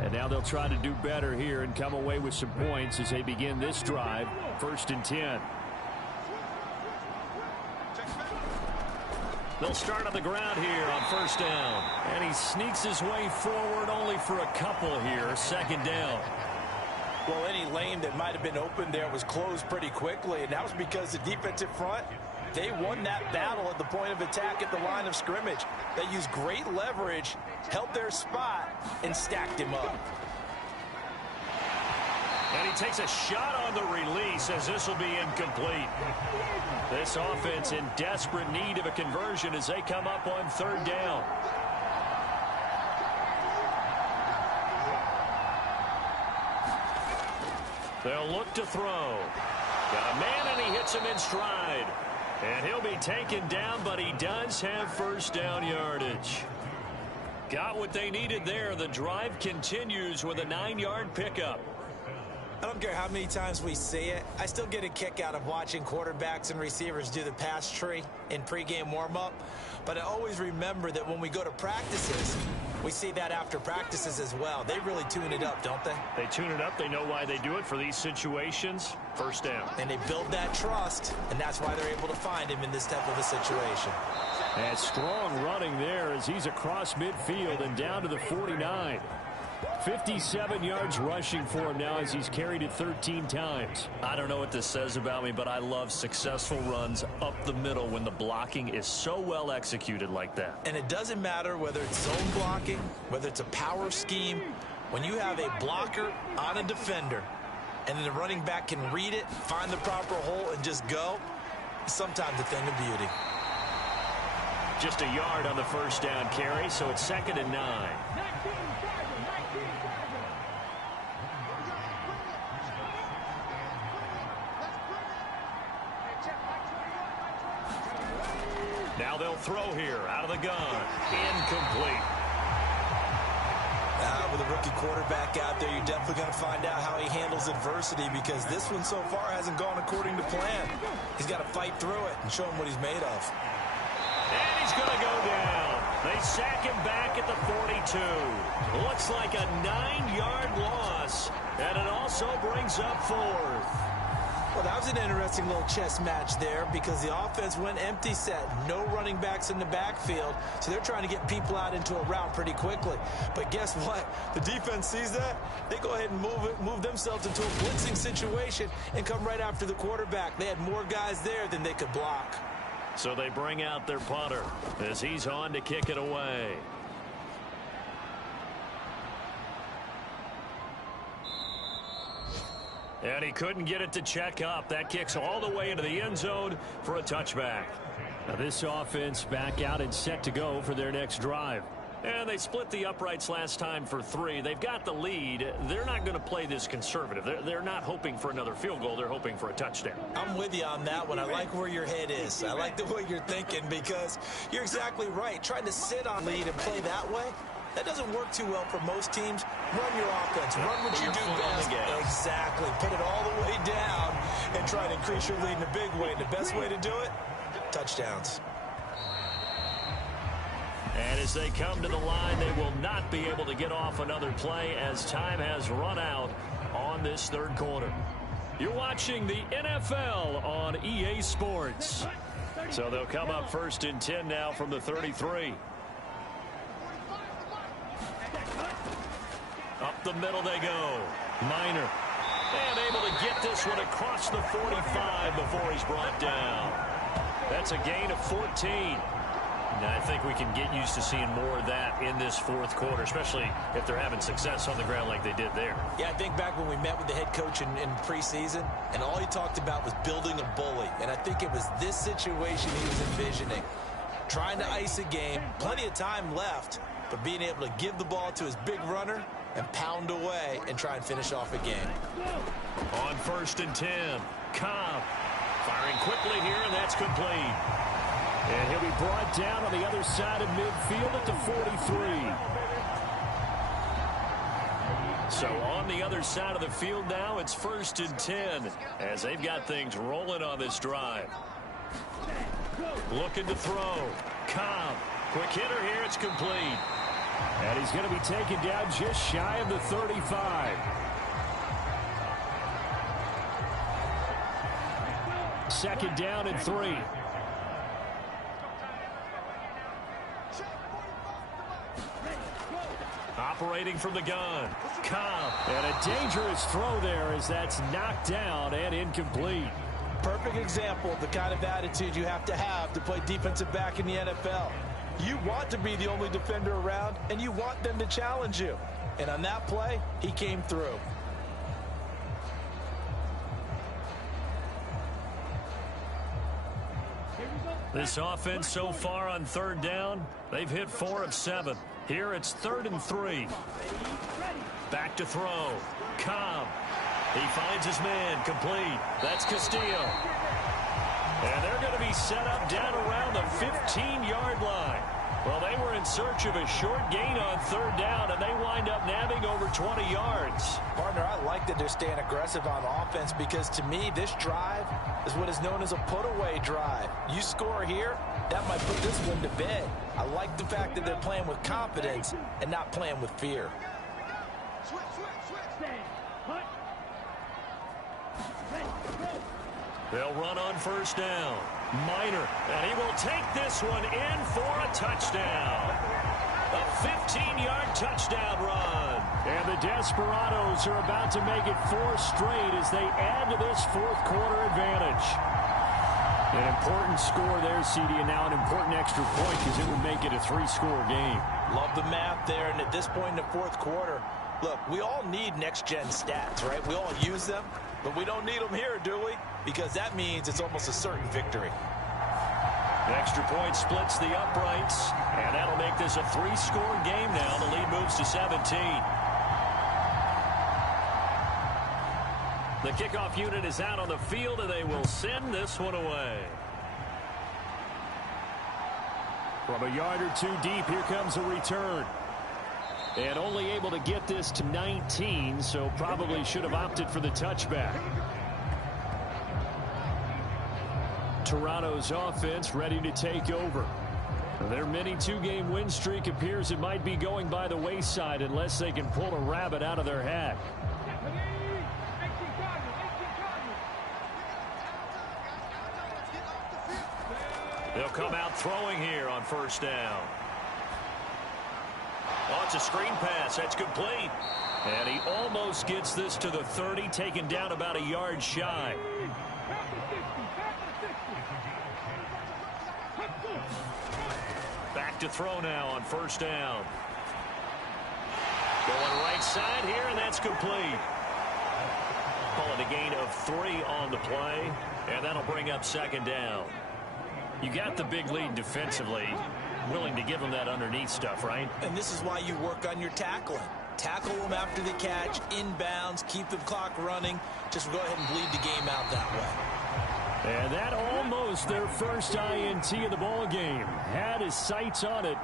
And now they'll try to do better here and come away with some points as they begin this drive. 1st and 10. They'll start on the ground here on first down. And he sneaks his way forward only for a couple here. 2nd down. Well, any lane that might have been open there was closed pretty quickly, and that was because the defensive front, they won that battle at the point of attack at the line of scrimmage. They used great leverage, held their spot, and stacked him up. And he takes a shot on the release as this will be incomplete. This offense in desperate need of a conversion as they come up on third down. They'll look to throw. Got a man, and he hits him in stride. And he'll be taken down, but he does have first down yardage. Got what they needed there. The drive continues with a 9-yard pickup. I don't care how many times we see it. I still get a kick out of watching quarterbacks and receivers do the pass tree in pregame warm-up. But I always remember that when we go to practices, we see that after practices as well. They really tune it up, don't they? They tune it up. They know why they do it for these situations. First down. And they build that trust, and that's why they're able to find him in this type of a situation. And strong running there as he's across midfield and down to the 49. 57 yards rushing for him now as he's carried it 13 times. I don't know what this says about me, but I love successful runs up the middle when the blocking is so well executed like that. And it doesn't matter whether it's zone blocking, whether it's a power scheme. When you have a blocker on a defender and then the running back can read it, find the proper hole, and just go, it's sometimes a thing of beauty. Just a yard on the first down carry, so it's 2nd and 9. Now they'll throw here out of the gun. Incomplete. With a rookie quarterback out there, you're definitely going to find out how he handles adversity, because this one so far hasn't gone according to plan. He's got to fight through it and show him what he's made of. And he's going to go down. They sack him back at the 42. Looks like a 9-yard loss, and it also brings up 4th. Well, that was an interesting little chess match there, because the offense went empty set. No running backs in the backfield, so they're trying to get people out into a route pretty quickly. But guess what? The defense sees that. They go ahead and move themselves into a blitzing situation and come right after the quarterback. They had more guys there than they could block. So they bring out their punter as he's on to kick it away. And he couldn't get it to check up. That kicks all the way into the end zone for a touchback. Now this offense back out and set to go for their next drive. And they split the uprights last time for 3. They've got the lead. They're not going to play this conservative. They're not hoping for another field goal. They're hoping for a touchdown. I'm with you on that one. I like where your head is. I like the way you're thinking, because you're exactly right. Trying to sit on lead and play that way, that doesn't work too well for most teams. Run your offense. Run what you do best. Exactly. Put it all the way down and try to increase your lead in a big way. And the best way to do it, touchdowns. And as they come to the line, they will not be able to get off another play as time has run out on this 3rd quarter. You're watching the NFL on EA Sports. So they'll come up 1st and 10 now from the 33. Up the middle they go. Minor. And able to get this one across the 45 before he's brought down. That's a gain of 14. Now, I think we can get used to seeing more of that in this 4th quarter, especially if they're having success on the ground like they did there. Yeah, I think back when we met with the head coach in preseason, and all he talked about was building a bully. And I think it was this situation he was envisioning. Trying to ice a game, plenty of time left, but being able to give the ball to his big runner and pound away and try and finish off a game. On 1st and 10, Cobb firing quickly here, and that's complete. And he'll be brought down on the other side of midfield at the 43. So on the other side of the field now, it's 1st and 10 as they've got things rolling on this drive. Looking to throw. Cobb. Quick hitter here. It's complete. And he's going to be taken down just shy of the 35. Second down and 3. Operating from the gun. Cobb. And a dangerous throw there as that's knocked down and incomplete. Perfect example of the kind of attitude you have to play defensive back in the NFL. You want to be the only defender around, and you want them to challenge you. And on that play, he came through. This offense so far on 3rd down, they've hit 4 of 7. Here it's 3rd and 3. Back to throw. Cobb. He finds his man, complete. That's Castillo. And they're going to be set up down around the 15-yard line. Well, they were in search of a short gain on third down, and they wind up nabbing over 20 yards. Partner, I like that they're staying aggressive on offense because, to me, this drive is what is known as a put-away drive. You score here, that might put this one to bed. I like the fact that they're playing with confidence and not playing with fear. They'll run on first down. Minor, and he will take this one in for a touchdown. A 15-yard touchdown run. And the Desperados are about to make it 4 straight as they add to this fourth quarter advantage. An important score there, CD, and now an important extra point because it would make it a 3-score game. Love the math there, and at this point in the fourth quarter, look, we all need next-gen stats, right? We all use them, but we don't need them here, do we? Because that means it's almost a certain victory. The extra point splits the uprights, and that'll make this a 3-score game now. The lead moves to 17. The kickoff unit is out on the field, and they will send this one away. From a yard or two deep, here comes a return. And only able to get this to 19, so probably should have opted for the touchback. Toronto's offense ready to take over. Their mini 2-game win streak appears it might be going by the wayside unless they can pull a rabbit out of their hat. They'll come out throwing here on first down. Oh, it's a screen pass. That's complete. And he almost gets this to the 30, taken down about a yard shy. Back to throw now on first down. Going right side here, and that's complete. Calling a gain of 3 on the play, and that'll bring up second down. You got the big lead defensively. Willing to give them that underneath stuff, right? And this is why you work on your tackling. Tackle them after the catch, inbounds, keep the clock running. Just go ahead and bleed the game out that way. And that almost their first INT of the ball game. Had his sights on it,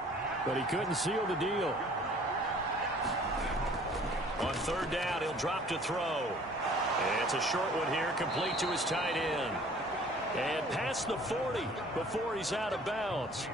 but he couldn't seal the deal. On third down, he'll drop to throw. And it's a short one here, complete to his tight end. And past the 40 before he's out of bounds.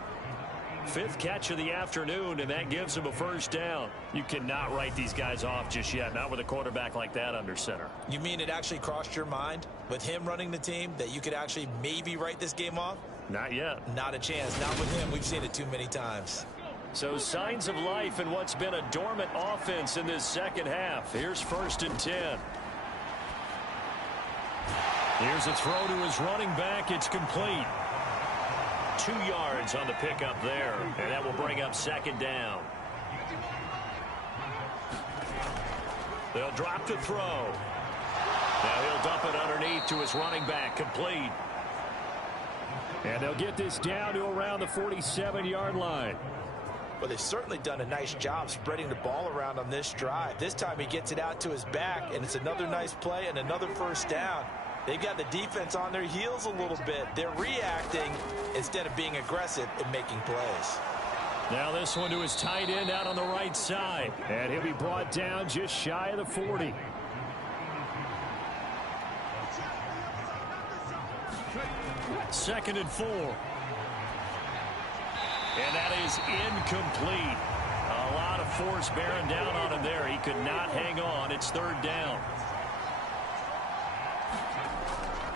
5th catch of the afternoon, and that gives him a first down. You cannot write these guys off just yet, not with a quarterback like that under center. You mean it actually crossed your mind with him running the team that you could actually maybe write this game off? Not yet. Not a chance. Not with him. We've seen it too many times. So signs of life in what's been a dormant offense in this second half. Here's 1st and 10. Here's a throw to his running back. It's complete. 2 yards on the pickup there, and that will bring up second down. They'll drop to throw. Now he'll dump it underneath to his running back, complete. And they'll get this down to around the 47-yard line. Well, they've certainly done a nice job spreading the ball around on this drive. This time he gets it out to his back, and it's another nice play and another first down. They've got the defense on their heels a little bit. They're reacting instead of being aggressive and making plays. Now this one to his tight end out on the right side. And he'll be brought down just shy of the 40. Second and 4. And that is incomplete. A lot of force bearing down on him there. He could not hang on. It's third down.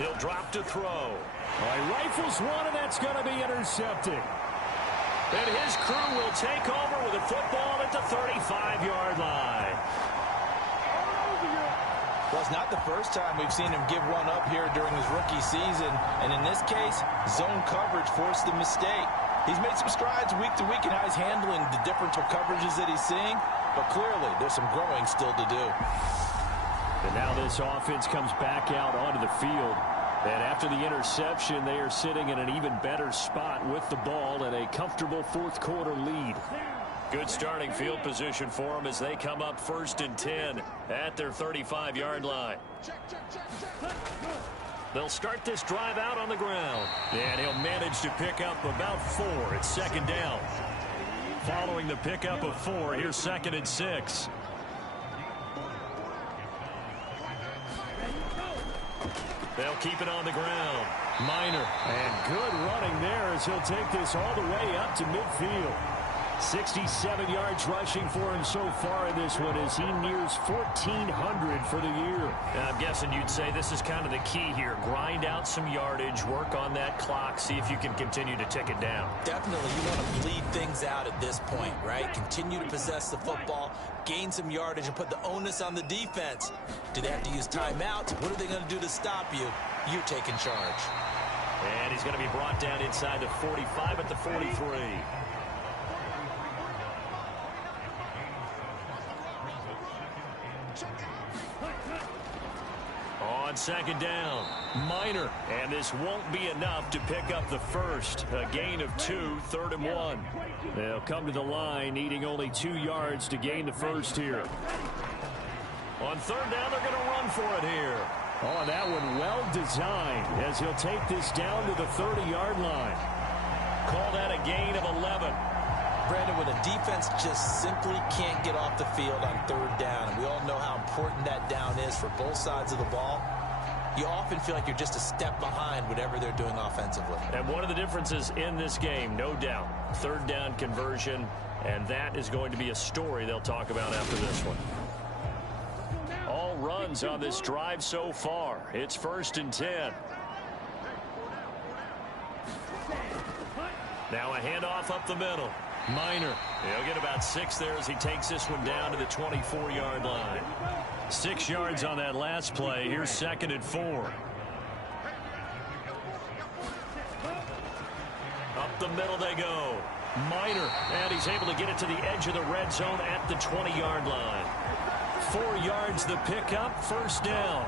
He'll drop to throw. He rifles one, and that's going to be intercepted. And his crew will take over with a football at the 35-yard line. Well, it's not the first time we've seen him give one up here during his rookie season. And in this case, zone coverage forced the mistake. He's made some strides week to week in how he's handling the differential coverages that he's seeing. But clearly, there's some growing still to do. And now this offense comes back out onto the field. And after the interception, they are sitting in an even better spot with the ball and a comfortable fourth quarter lead. Good starting field position for them as they come up 1st and 10 at their 35-yard line. They'll start this drive out on the ground. And he'll manage to pick up about 4 at 2nd down. Following the pickup of 4, here's 2nd and 6. They'll keep it on the ground. Minor. And good running there as he'll take this all the way up to midfield. 67 yards rushing for him so far in this one as he nears 1,400 for the year. And I'm guessing you'd say this is kind of the key here. Grind out some yardage, work on that clock, see if you can continue to tick it down. Definitely, you want to bleed things out at this point, right? Continue to possess the football, gain some yardage, and put the onus on the defense. Do they have to use timeouts? What are they going to do to stop you? You're taking charge. And he's going to be brought down inside the 45 at the 43. On 2nd down, Minor, and this won't be enough to pick up the first. A gain of 2, 3rd and 1. They'll come to the line, needing only 2 yards to gain the first here. On 3rd down, they're going to run for it here. Oh, that one well designed as he'll take this down to the 30-yard line. Call that a gain of 11. Brandon, when a defense just simply can't get off the field on 3rd down, and we all know how important that down is for both sides of the ball, you often feel like you're just a step behind whatever they're doing offensively. And one of the differences in this game, no doubt, 3rd down conversion, and that is going to be a story they'll talk about after this one. All runs on this drive so far. It's 1st and 10. Now a handoff up the middle. Minor. He'll get about 6 there as he takes this one down to the 24-yard line. 6 yards on that last play. Here's 2nd and 4. Up the middle they go. Minor. And he's able to get it to the edge of the red zone at the 20-yard line. 4 yards the pickup. 1st down.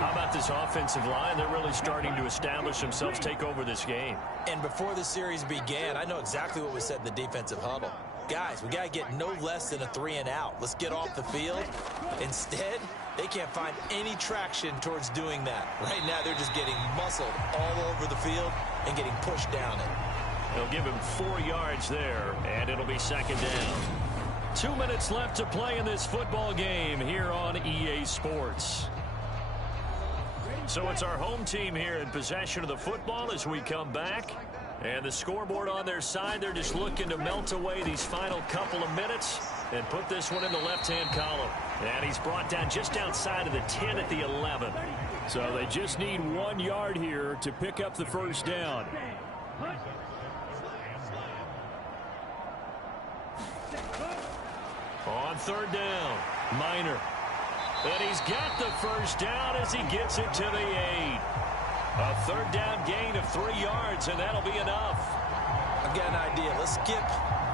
How about this offensive line? They're really starting to establish themselves, take over this game. And before the series began, I know exactly what was said in the defensive huddle. Guys, we got to get no less than a 3 and out. Let's get off the field. Instead, they can't find any traction towards doing that. Right now, they're just getting muscled all over the field and getting pushed down it. They'll give him 4 yards there, and it'll be 2nd down. 2 minutes left to play in this football game here on EA Sports. So it's our home team here in possession of the football as we come back. And the scoreboard on their side, they're just looking to melt away these final couple of minutes and put this one in the left-hand column. And he's brought down just outside of the 10 at the 11. So they just need 1 yard here to pick up the 1st down. On 3rd down, Minor. And he's got the 1st down as he gets it to the 8. A 3rd down gain of 3 yards, and that'll be enough. I've got an idea. Let's skip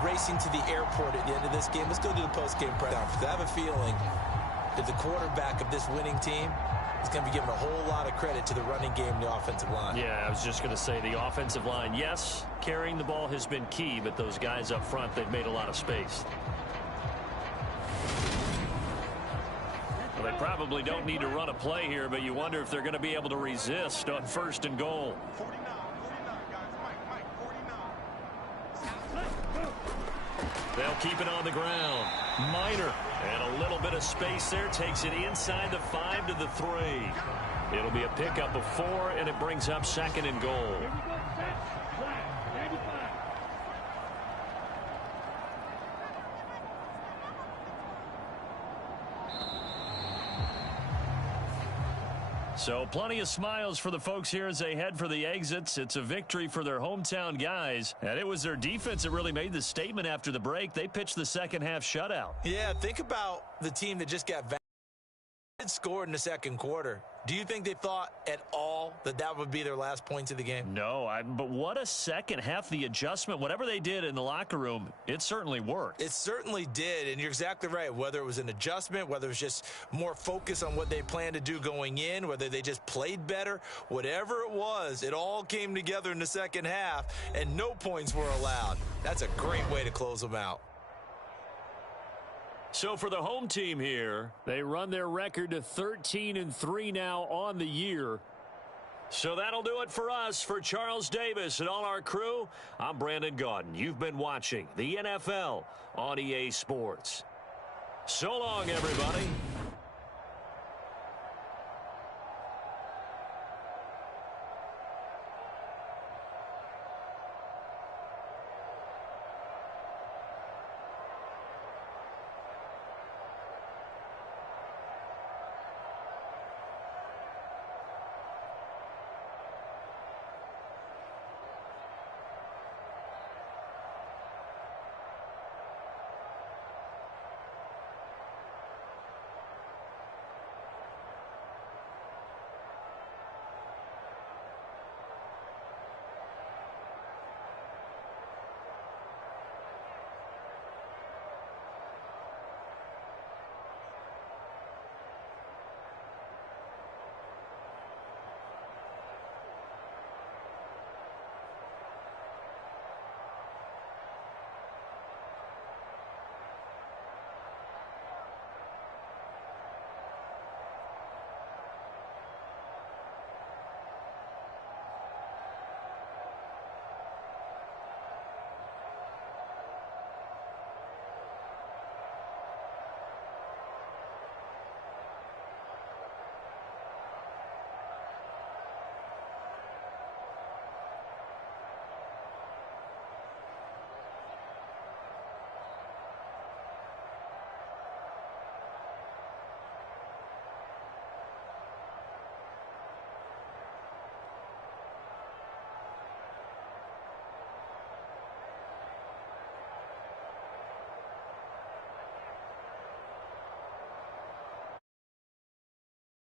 racing to the airport at the end of this game. Let's go to the post-game press conference. I have a feeling that the quarterback of this winning team is going to be given a whole lot of credit to the running game and the offensive line. Yeah, I was just going to say the offensive line, yes, carrying the ball has been key, but those guys up front, they've made a lot of space. Well, they probably don't need to run a play here, but you wonder if they're going to be able to resist on 1st and goal. They'll keep it on the ground. Minor. And a little bit of space there. Takes it inside the 5 to the 3. It'll be a pickup of 4, and it brings up 2nd and goal. So plenty of smiles for the folks here as they head for the exits. It's a victory for their hometown guys. And it was their defense that really made the statement after the break. They pitched the second half shutout. Yeah, think about the team that just got scored in the 2nd quarter. Do you think they thought at all that that would be their last points of the game? No, but what a second half. The adjustment, whatever they did in the locker room, it certainly worked. It certainly did, and you're exactly right. Whether it was an adjustment, whether it was just more focus on what they planned to do going in, whether they just played better, whatever it was, it all came together in the second half, and no points were allowed. That's a great way to close them out. So for the home team here, they run their record to 13-3 now on the year. So that'll do it for us. For Charles Davis and all our crew, I'm Brandon Gaudin. You've been watching the NFL on EA Sports. So long, everybody.